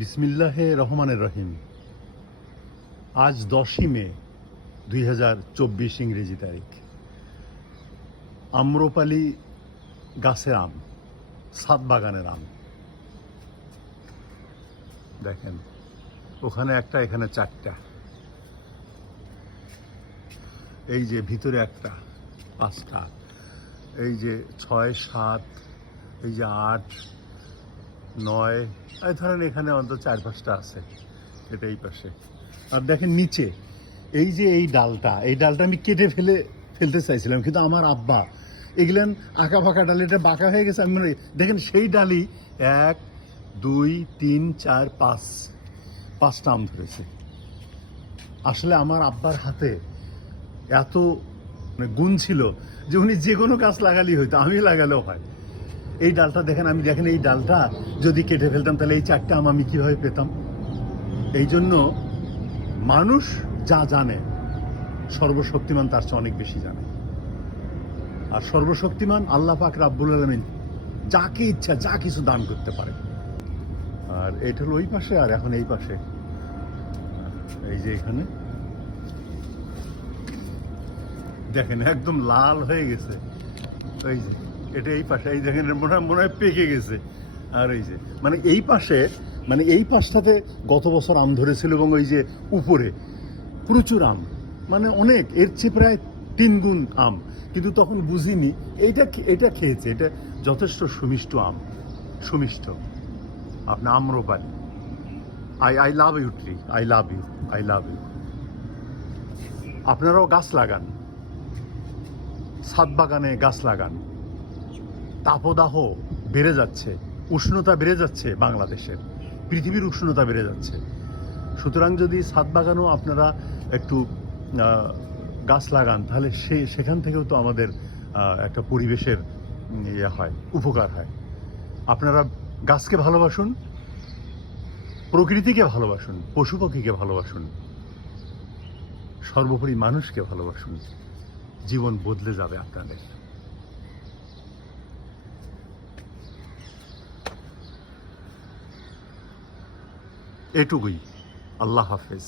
বিসমিল্লাহে রহমানের রহিম। আজ 10ই মে 2024 ইংরেজি তারিখ। আম্রপালি গাছের আম, ছাদ বাগানের আম। দেখেন, ওখানে একটা, এখানে চারটা, এই যে ভিতরে একটা, পাঁচটা, এই যে 6, 7, এই যে 8, 9, এই ধরেন এখানে অন্তত 4-5টা আছে। এটা এই পাশে। আর দেখেন নিচে এই ডালটা আমি কেটে ফেলতে চাইছিলাম, কিন্তু আমার আব্বা এগুলেন আঁকা ফাঁকা ডাল, এটা বাঁকা হয়ে গেছে। আমি দেখেন সেই ডালই 1, 2, 3, 4, 5টা আম ধরেছে। আসলে আমার আব্বার হাতে এত গুণ ছিল যে উনি যে কোনো গাছ লাগালেই হয়তো, আমি লাগালেও হয়। এই ডালটা দেখেন, এই ডালটা যদি কেটে ফেলতাম তাহলে এই 4টা আম আমি কিভাবে পেতাম? এই জন্য মানুষ যা জানে, সর্বশক্তিমান তার চেয়ে অনেক বেশি জানে। আর সর্বশক্তিমান আল্লাহ পাক রাব্বুল আলামিন যাকে ইচ্ছা যা কিছু দান করতে পারে। আর এটা হলো ওই পাশে, আর এখন এই পাশে, এই যে এখানে দেখেন একদম লাল হয়ে গেছে। এই যে এটা এই পাশে, এই দেখেন মনে হয় পেকে গেছে। আর এই যে এই পাশটাতে গত বছর আম ধরেছিল, এবং ওই যে উপরে প্রচুর আম, অনেক, এর চেয়ে প্রায় 3 গুণ আম। কিন্তু তখন বুঝিনি এটা খেয়েছে। এটা যথেষ্ট সুমিষ্ট আম, সুমিষ্ট। আপনার আম্রপালি। I love you tree, I love you. আপনারাও গাছ লাগান, ছাদ বাগানে গাছ লাগান। তাপদাহ বেড়ে যাচ্ছে, উষ্ণতা বেড়ে যাচ্ছে, বাংলাদেশের, পৃথিবীর উষ্ণতা বেড়ে যাচ্ছে। সুতরাং যদি ছাদ বাগানও আপনারা একটু গাছ লাগান, তাহলে সেখান থেকেও তো আমাদের একটা পরিবেশের হয়, উপকার হয়। আপনারা গাছকে ভালোবাসুন, প্রকৃতিকে ভালোবাসুন, পশু পাখিকে ভালোবাসুন, সর্বোপরি মানুষকে ভালোবাসুন। জীবন বদলে যাবে আপনাদের। এটুকুই। আল্লাহ হাফেজ।